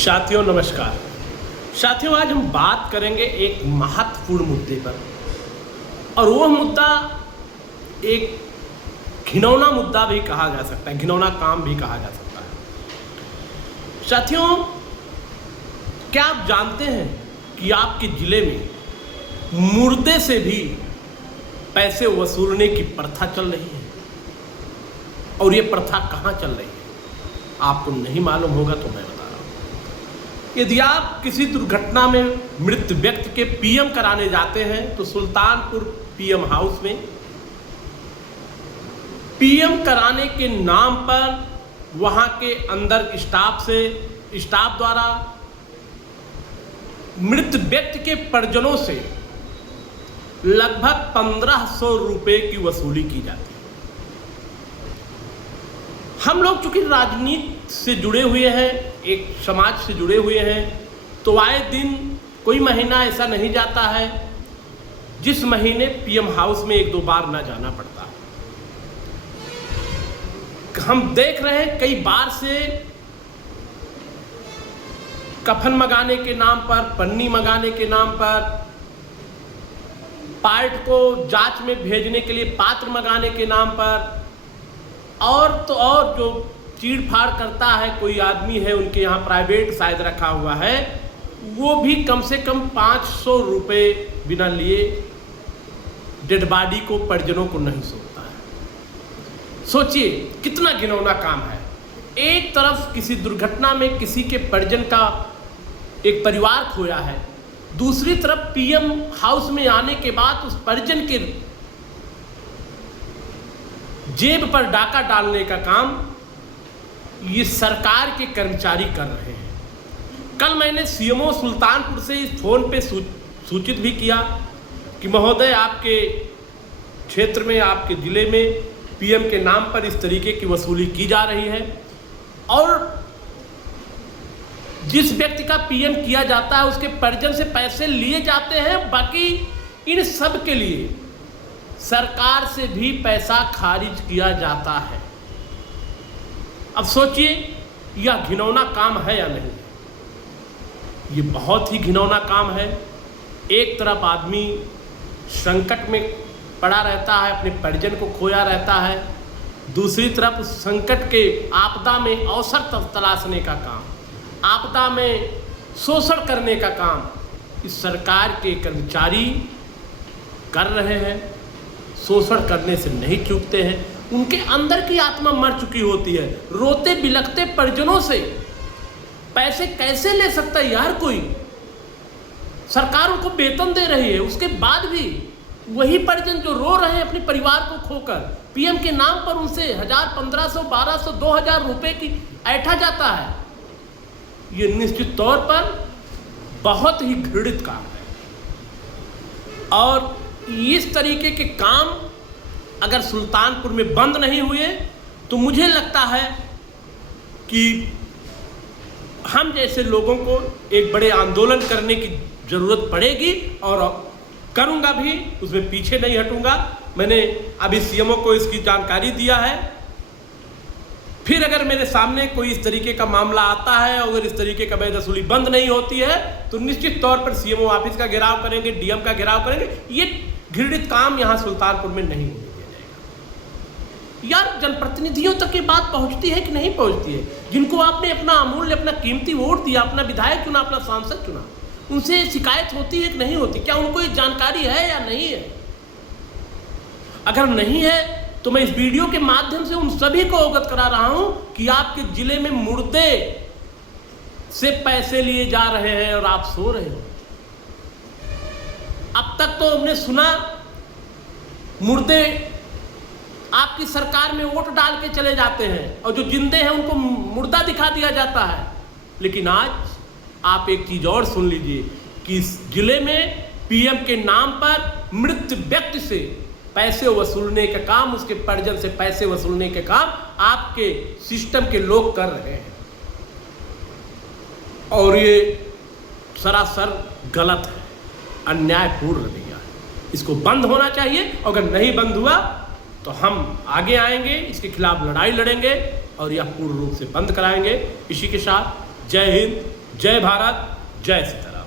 साथियों नमस्कार। साथियों आज हम बात करेंगे एक महत्वपूर्ण मुद्दे पर, और वो मुद्दा एक घिनौना मुद्दा भी कहा जा सकता है, घिनौना काम भी कहा जा सकता है। साथियों, क्या आप जानते हैं कि आपके ज़िले में मुर्दे से भी पैसे वसूलने की प्रथा चल रही है? और ये प्रथा कहाँ चल रही है आपको नहीं मालूम होगा तो मैं बता रहा हूँ। यदि आप किसी दुर्घटना में मृत व्यक्ति के पीएम कराने जाते हैं तो सुल्तानपुर पीएम हाउस में पीएम कराने के नाम पर वहाँ के अंदर स्टाफ द्वारा मृत व्यक्ति के परिजनों से लगभग 1500 रुपये की वसूली की जाती है। हम लोग चूंकि राजनीति से जुड़े हुए हैं, एक समाज से जुड़े हुए हैं, तो आए दिन कोई महीना ऐसा नहीं जाता है जिस महीने पीएम हाउस में एक दो बार ना जाना पड़ता है। हम देख रहे हैं कई बार से कफन मंगाने के नाम पर, पन्नी मंगाने के नाम पर, पार्ट को जांच में भेजने के लिए पात्र मंगाने के नाम पर, और तो और जो चीड़ फाड़ करता है कोई आदमी है, उनके यहाँ प्राइवेट शायद रखा हुआ है, वो भी कम से कम 500 रुपये बिना लिए डेड बॉडी को परिजनों को नहीं सौंपता है। सोचिए कितना घिनौना काम है। एक तरफ किसी दुर्घटना में किसी के परिजन का एक परिवार खोया है, दूसरी तरफ पीएम हाउस में आने के बाद उस परिजन के जेब पर डाका डालने का काम ये सरकार के कर्मचारी कर रहे हैं। कल मैंने सीएमओ सुल्तानपुर से इस फोन पे सूचित भी किया कि महोदय आपके क्षेत्र में, आपके ज़िले में पीएम के नाम पर इस तरीके की वसूली की जा रही है, और जिस व्यक्ति का पीएम किया जाता है उसके परिजन से पैसे लिए जाते हैं। बाकी इन सब के लिए सरकार से भी पैसा खारिज किया जाता है। अब सोचिए यह घिनौना काम है या नहीं? ये बहुत ही घिनौना काम है। एक तरफ आदमी संकट में पड़ा रहता है, अपने परिजन को खोया रहता है, दूसरी तरफ उस संकट के आपदा में अवसर तलाशने का काम, आपदा में शोषण करने का काम इस सरकार के कर्मचारी कर रहे हैं। शोषण करने से नहीं चूकते हैं, उनके अंदर की आत्मा मर चुकी होती है। रोते बिलखते परिजनों से पैसे कैसे ले सकता है यार कोई? सरकार उनको वेतन दे रही है, उसके बाद भी वही परिजन जो रो रहे हैं अपने परिवार को खोकर, पीएम के नाम पर उनसे 1000, 1500, 1200, 2000 रुपए की ऐंठा जाता है। ये निश्चित तौर पर बहुत ही घृणित काम है, और इस तरीके के काम अगर सुल्तानपुर में बंद नहीं हुए तो मुझे लगता है कि हम जैसे लोगों को एक बड़े आंदोलन करने की ज़रूरत पड़ेगी, और करूँगा भी, उसमें पीछे नहीं हटूँगा। मैंने अभी सीएमओ को इसकी जानकारी दिया है। फिर अगर मेरे सामने कोई इस तरीके का मामला आता है, अगर इस तरीके का वसूली बंद नहीं होती है तो निश्चित तौर पर सीएमओ ऑफिस का घेराव करेंगे, डीएम का घेराव करेंगे। ये घृणित काम यहाँ सुल्तानपुर में नहीं होने दिया जाएगा। यार जनप्रतिनिधियों तक ये बात पहुँचती है कि नहीं पहुँचती है? जिनको आपने अपना अमूल्य, अपना कीमती वोट दिया, अपना विधायक चुना, अपना सांसद चुना, उनसे शिकायत होती है कि नहीं होती? क्या उनको ये जानकारी है या नहीं है? अगर नहीं है तो मैं इस वीडियो के माध्यम से उन सभी को अवगत करा रहा हूं कि आपके जिले में मुर्दे से पैसे लिए जा रहे हैं और आप सो रहे हो। अब तक तो हमने सुना मुर्दे आपकी सरकार में वोट डाल के चले जाते हैं, और जो जिंदे हैं उनको मुर्दा दिखा दिया जाता है। लेकिन आज आप एक चीज और सुन लीजिए कि इस जिले में पीएम के नाम पर मृत व्यक्ति से पैसे वसूलने का काम, उसके परिजन से पैसे वसूलने के काम आपके सिस्टम के लोग कर रहे हैं, और ये सरासर गलत है, अन्यायपूर्ण रवैया है। इसको बंद होना चाहिए। अगर नहीं बंद हुआ तो हम आगे आएंगे, इसके खिलाफ लड़ाई लड़ेंगे और यह पूर्ण रूप से बंद कराएंगे। इसी के साथ जय हिंद, जय भारत, जय सीताराम।